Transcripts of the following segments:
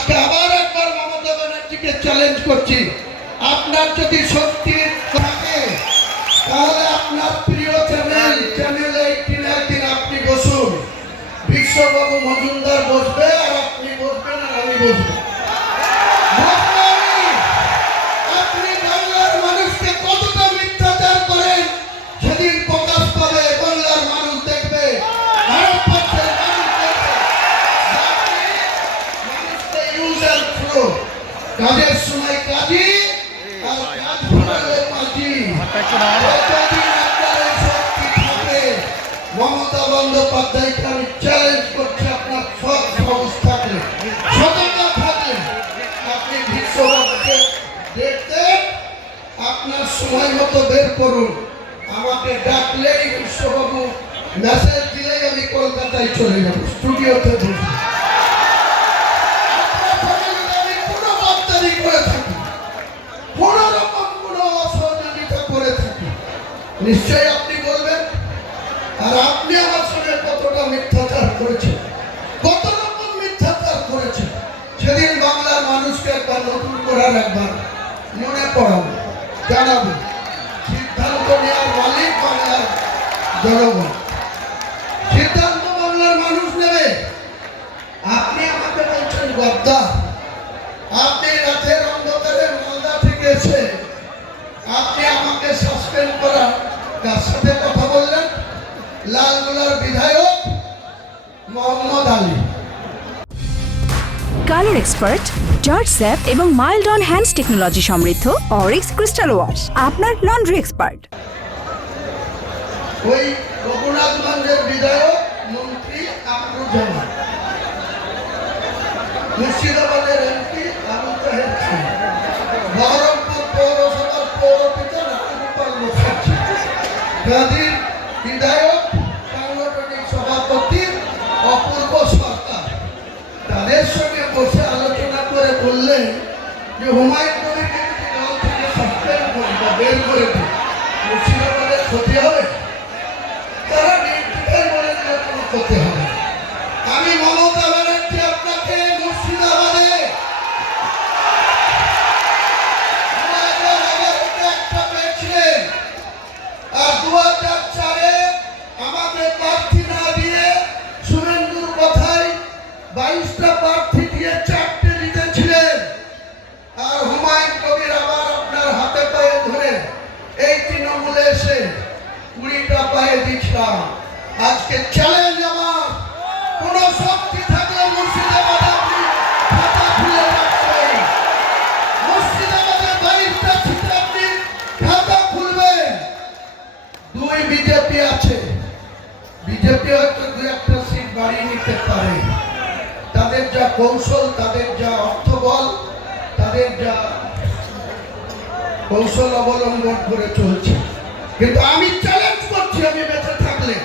আজকে আবার একবার মমতা ব্যানার্জিকে চ্যালেঞ্জ করছি, আপনার যদি শক্তি থাকে তাহলে আপনার প্রিয় চ্যানেল 18 একদিন আপনি বসুন, বিশ্ববাবু মজুমদার বসবে আর আপনি বসবেন আর আমি বসবো। আপনি বাংলার মানুষকে কতটা মিথ্যাচার করেন সেদিন প্রকাশ পাবে, বাংলার মানুষ দেখবে, ভারতবর্ষের মানুষ দেখবে। মানুষকে ইউজ অ্যান্ড থ্রো, কাজের সময় কাজী আর কাজ ফুরালে মাঝি। যতদিন আপনার এই শক্তি থাকে, মমতা বন্দ্যোপাধ্যায়কে আমি চ্যালেঞ্জ করছি, আপনার সৎ সাহস থাকলে, সততা থাকলে আপনি বিশ্ববাবুকে দেখতে আপনার সময় মতো বের করুন। আমাকে ডাকলেই বিশ্ববাবু মেসেজ দিলেই আমি কলকাতায় চলে যাব, স্টুডিওতে বসে। আমি কোনো গদ্দারি করে থাকি, কোনো রকম কোনো অসহযোগিতা করে থাকি, নিশ্চয়ই আপনি বলবেন। আর আপনি আমার সঙ্গে কতটা মিথ্যাচার করেছেন, কত রকম মিথ্যাচার করেছেন, সেদিন বাংলার মানুষকে একবার নতুন করার একবার মনে পড়াবো, জানাবো। সিদ্ধান্ত নেওয়ার মালিক বাংলার জনগণ, সিদ্ধান্ত বাংলার মানুষ নেবে। আপনি আমাকে বলছেন গদ্দার, আপনি রাতের অন্ধকারে মালদা থেকে এসে আপনি আমাকে সাসপেন্ড করার কার সাথে কথা বললেন? লালগোলার বিধায়ক Mohammad Ali. Colour expert, George sap এবং মাইল্ড অন হ্যান্ডস টেকনোলজি সমৃদ্ধ অরিক্স ক্রিস্টাল ওয়াশ আপনার লন্ড্রি এক্সপার্ট। ওই রঘুনাথগঞ্জের বিধায়ক মন্ত্রী আফরুজ্জামান, মুর্শিদাবাদের এমপি আবু তাহের খান, বহরমপুর পৌরসভার পৌরপিতা রামগোপাল মুখার্জি, গাজীর বিধায়ক সাংগঠনিক সভাপতি অপূর্ব সরকার, তাদের সঙ্গে বসে আলোচনা করে বললেন যে হুমায়ুন কবিরকে যদি দল থেকে সাসপেন্ড করি বা বের করে দিই, মুর্শিদাবাদের ক্ষতি হবে। তারা নির্দ্বিধায় বলে দিল কোনো ক্ষতি হবে। আমি মমতা ব্যানার্জি আপনাকে মুর্শিদাবাদে 2011-তে একটা পেয়েছিলেন, আর 2004-এ আমাকে প্রার্থী না দিয়ে শুভেন্দুর কথায় 22টা প্রার্থী দিয়ে 4টে জিতেছিলেন। আর হুমায়ুন কবির আবার আপনার হাতে পায়ে ধরে এই তৃণমূলে এসে 20টা পায়ে দিচ্ছিলাম। আজকে চ্যালেঞ্জ আমার, কোন শক্তি থাকলে মুর্শিদাবাদে আপনি খাতা খুলে রাখবেন, মুর্শিদাবাদের 22টা সিটে আপনি খাতা খুলবেন। 2 বিজেপি আছে, বিজেপি হয়তো 2-1টা সিট বাড়িয়ে নিতে পারে, তাদের যা কৌশল, তাদের যা অর্থবল, তাদের যা কৌশল অবলম্বন করে চলছে। কিন্তু আমি চ্যালেঞ্জ করছি, আমি বেঁচে থাকলে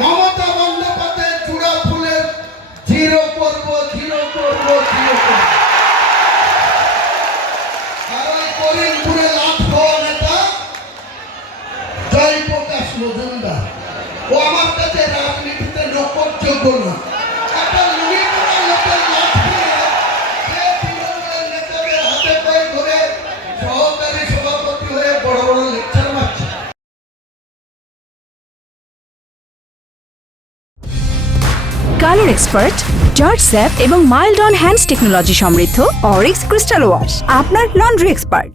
মমতা বন্দ্যোপাধ্যায়ের চূড়া ফুলের জিরো করবো, জিরো করবো, জিরো করবো। আর ওই করিমপুরে লাট খাওয়া নেতা জয়প্রকাশ মজুমদার, ও আমার কাছে রাজনীতিতে নকরযোগ্য না। একটা লুঙ্গি পরা লোকের লাট খেয়ে সে তৃণমূলের নেতাদের হাতে পায়ে ধরে সহকারী সভাপতি হয়ে বড় বড় লেকচার মারছে। কালার এক্সপার্ট, জর্জ স্যাপ এবং মাইল্ড অন হ্যান্ডস টেকনোলজি সমৃদ্ধ অরিক্স ক্রিস্টাল ওয়াশ আপনার লন্ড্রি এক্সপার্ট।